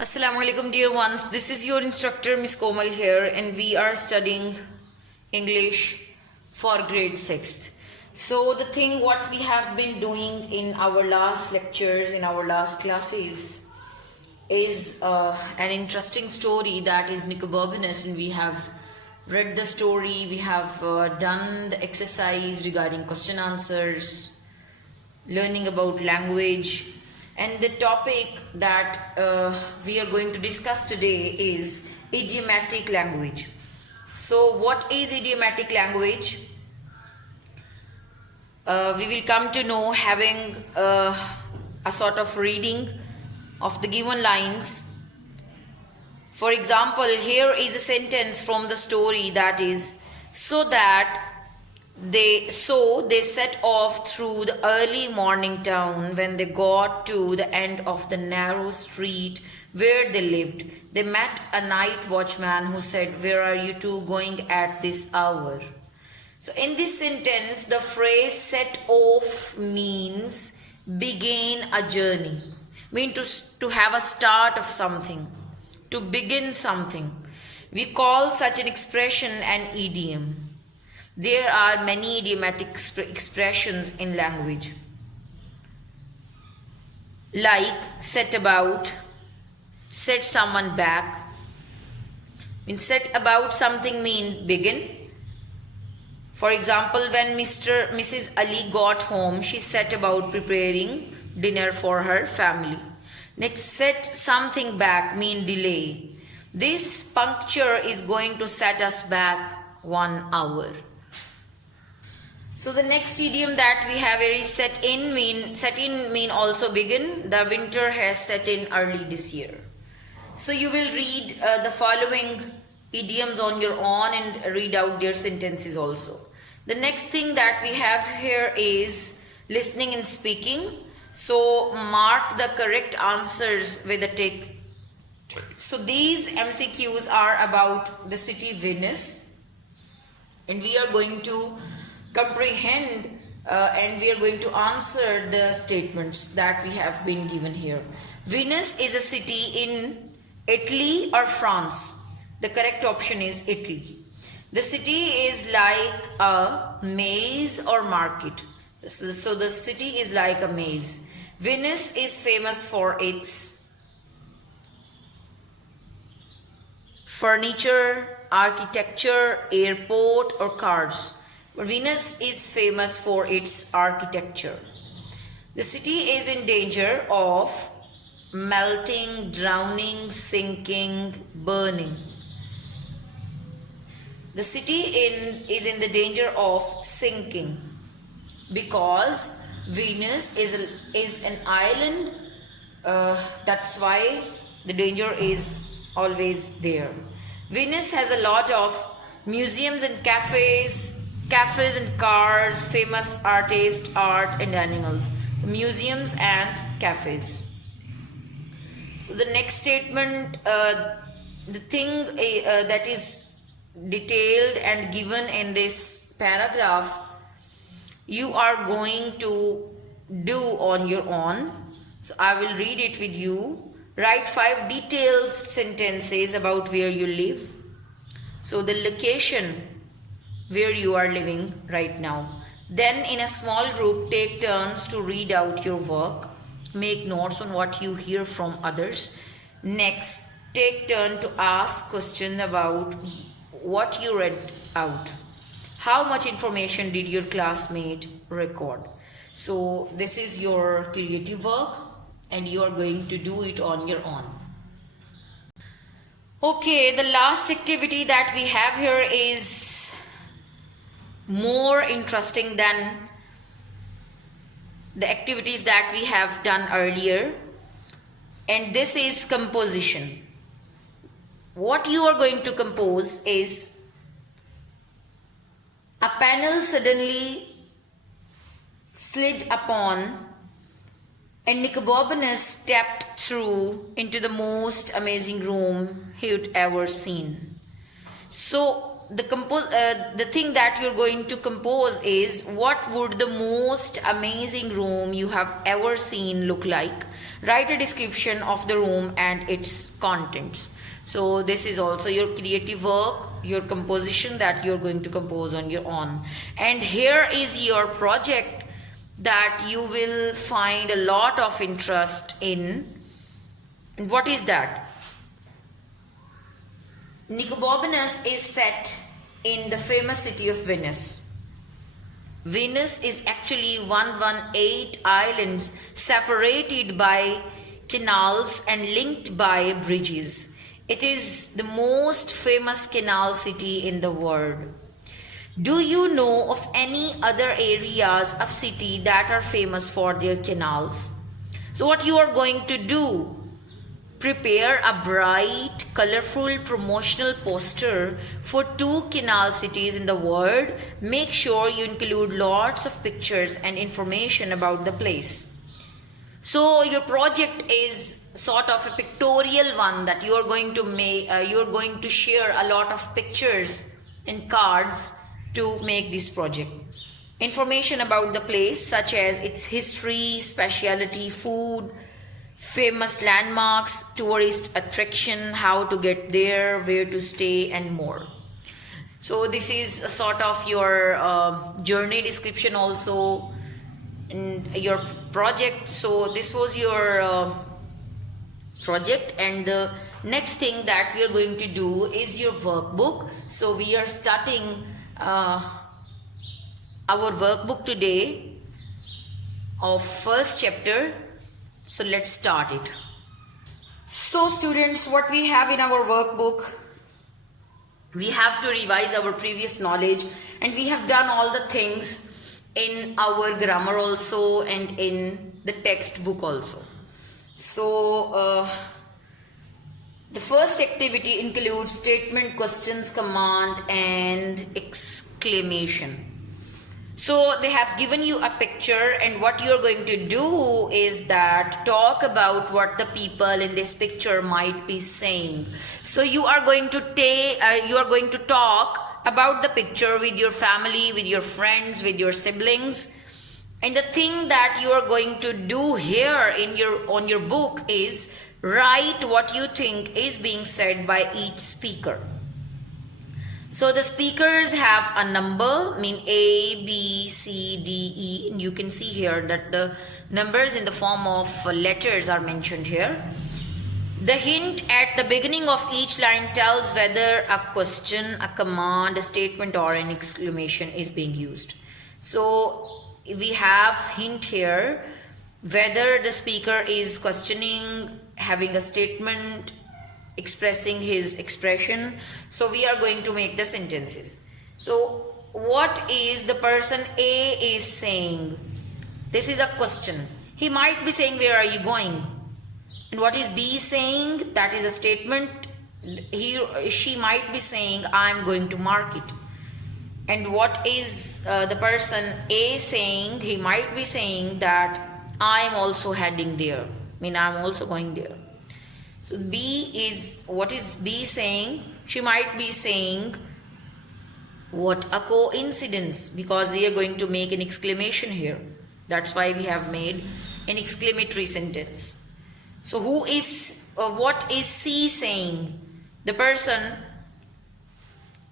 Assalamu alaikum dear ones, this is your instructor Miss Komal here and we are studying English for grade 6th. So the thing what we have been doing in our last lectures, in our last classes is an interesting story that is Nicobobinus, and we have read the story, we have done the exercise regarding question answers, learning about language. And the topic that we are going to discuss today is idiomatic language. So what is idiomatic language? We will come to know having a sort of reading of the given lines. For example, here is a sentence from the story that is, so they set off through the early morning town. When they got to the end of the narrow street where they lived, they met a night watchman who said, "Where are you two going at this hour?" So in this sentence, the phrase set off means begin a journey, to have a start of something, to begin something. We call such an expression an idiom. There are many idiomatic expressions in language, like set about, set someone back. Set about something mean begin. For example, when Mrs. Ali got home, she set about preparing dinner for her family. Next, set something back mean delay. This puncture is going to set us back 1 hour. So the next idiom that we have here is set in mean also begin. The winter has set in early this year. So you will read the following idioms on your own and read out their sentences also. The next thing that we have here is listening and speaking. So mark the correct answers with a tick. So these MCQs are about the city Venice, and we are going to comprehend and we are going to answer the statements that we have been given here. Venice is a city in Italy or France. The correct option is Italy. The city is like a maze or market. So the city is like a maze. Venice is famous for its furniture, architecture, airport or cars. Venice is famous for its architecture. The city is in danger of melting, drowning, sinking, burning. The city is in the danger of sinking because Venus is an island. That's why the danger is always there. Venice has a lot of museums and cafes and cars, famous artists, art and animals. So museums and cafes. So the next statement, the thing that is detailed and given in this paragraph, you are going to do on your own. So I will read it with you. Write 5 detailed sentences about where you live. So the location where you are living right now. Then in a small group, take turns to read out your work. Make notes on what you hear from others. Next, take turn to ask questions about what you read out. How much information did your classmate record? So this is your creative work and you are going to do it on your own. Okay, the last activity that we have here is more interesting than the activities that we have done earlier, and this is composition. What you are going to compose is a panel suddenly slid upon and Nicobobinus stepped through into the most amazing room he'd ever seen. So the thing that you're going to compose is, what would the most amazing room you have ever seen look like? Write a description of the room and its contents. So this is also your creative work, your composition that you're going to compose on your own. And here is your project that you will find a lot of interest in. And what is that? Nicobobinus is set in the famous city of Venice. Venice is actually 118 islands separated by canals and linked by bridges. It is the most famous canal city in the world. Do you know of any other areas of city that are famous for their canals? So what you are going to do? Prepare a bright, colorful promotional poster for 2 canal cities in the world. Make sure you include lots of pictures and information about the place. So your project is sort of a pictorial one that you are going to make. You are going to share a lot of pictures and cards to make this project. Information about the place, such as its history, specialty, food, famous landmarks, tourist attraction, how to get there, where to stay, and more. So this is a sort of your journey description also, and your project. So this was your project, and the next thing that we are going to do is your workbook. So we are starting our workbook today of first chapter. So let's start it. So students, what we have in our workbook, we have to revise our previous knowledge, and we have done all the things in our grammar also and in the textbook also. So the first activity includes statement, questions, command, and exclamation. So they have given you a picture, and what you're going to do is that talk about what the people in this picture might be saying. So you are going to talk about the picture with your family, with your friends, with your siblings. And the thing that you are going to do here on your book is write what you think is being said by each speaker. So the speakers have a number, mean A, B, C, D, E. And you can see here that the numbers in the form of letters are mentioned here. The hint at the beginning of each line tells whether a question, a command, a statement, or an exclamation is being used. So we have hint here whether the speaker is questioning, having a statement, expressing his expression. So we are going to make the sentences. So what is the person A is saying? This is a question. He might be saying, where are you going? And what is B saying? That is a statement. She might be saying, I'm going to market. And what is the person A saying? He might be saying that I'm also heading there. I mean, I'm also going there. So B is, what is B saying? She might be saying, what a coincidence, because we are going to make an exclamation here. That's why we have made an exclamatory sentence. So what is C saying? The person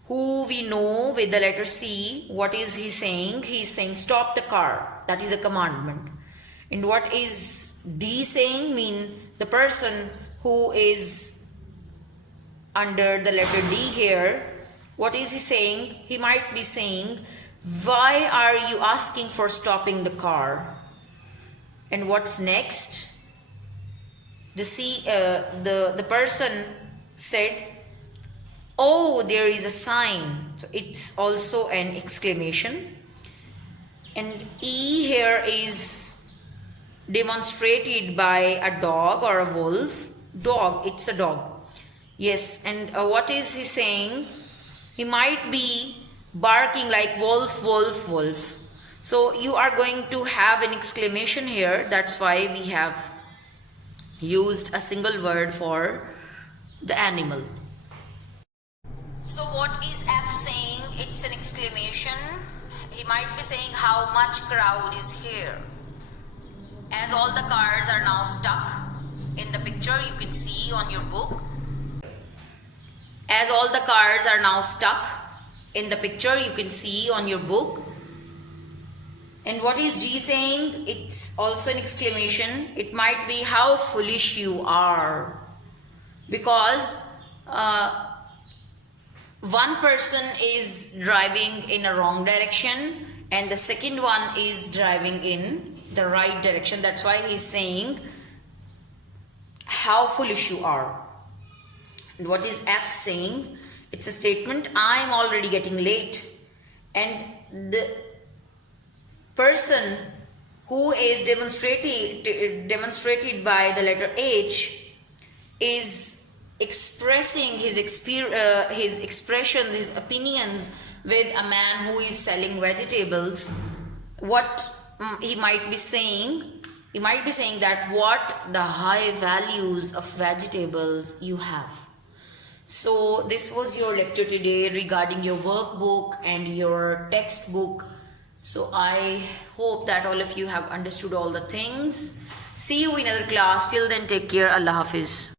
who we know with the letter C, what is he saying? He is saying, stop the car. That is a commandment. And what is D saying? Mean the person who is under the letter D here, what is he saying? He might be saying, why are you asking for stopping the car? And what's next? The person said, oh, there is a sign. So it's also an exclamation. And E here is demonstrated by a dog or a wolf. Dog, it's a dog. Yes, and what is he saying? He might be barking like wolf, wolf, wolf. So you are going to have an exclamation here. That's why we have used a single word for the animal. So what is F saying? It's an exclamation. He might be saying how much crowd is here. As all the cars are now stuck in the picture, you can see on your book. As all the cars are now stuck in the picture, you can see on your book. And what is G saying? It's also an exclamation. It might be how foolish you are. Because one person is driving in a wrong direction and the second one is driving in the right direction. That's why he's saying how foolish you are. And what is F saying? It's a statement, I'm already getting late. And the person who is demonstrated by the letter H is expressing his expressions, his opinions with a man who is selling vegetables. What he might be saying? He might be saying that what the high values of vegetables you have. So this was your lecture today regarding your workbook and your textbook. So I hope that all of you have understood all the things. See you in another class. Till then, take care. Allah Hafiz.